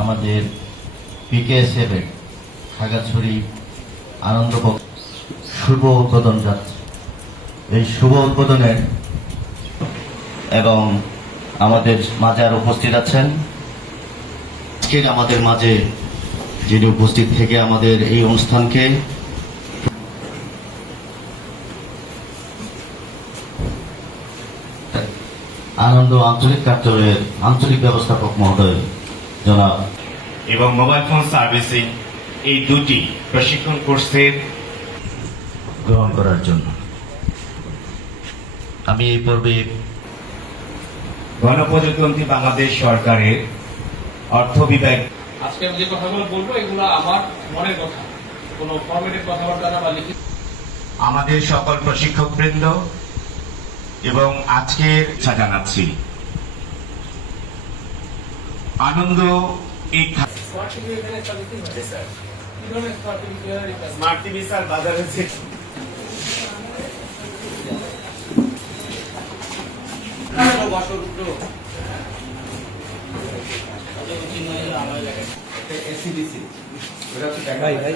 আমাদের পিকেএসএফ এর খাগড়াছড়ি আনন্দ শুভ উদ্বোধন যাচ্ছে। এই শুভ উদ্বোধনের এবং আমাদের মাঝে আর উপস্থিত আছেন আজকের আমাদের মাঝে যিনি উপস্থিত থেকে আমাদের এই অনুষ্ঠানকে আনন্দ আঞ্চলিক কার্যালয়ের আঞ্চলিক ব্যবস্থাপক মহোদয় জনাব এবং মোবাইল ফোন সার্ভিসিং এই দুটি প্রশিক্ষণ কোর্সের গ্রহণ করার জন্য আমি এই পর্বে গণপ্রজাতন্ত্রী বাংলাদেশ সরকারের অর্থ বিভাগ আজকে আমি যে কথাগুলো বলবো এগুলো আমার মনের কথা, কোনো ফরম্যাটের কথাবার্তা না বা লিখিত। আমাদের সকল প্রশিক্ষকবৃন্দ এবং আজকের ইচ্ছা জানাচ্ছি আনন্দ এই স্মার্ট টিভি স্যার বাজারে ভাই ভাই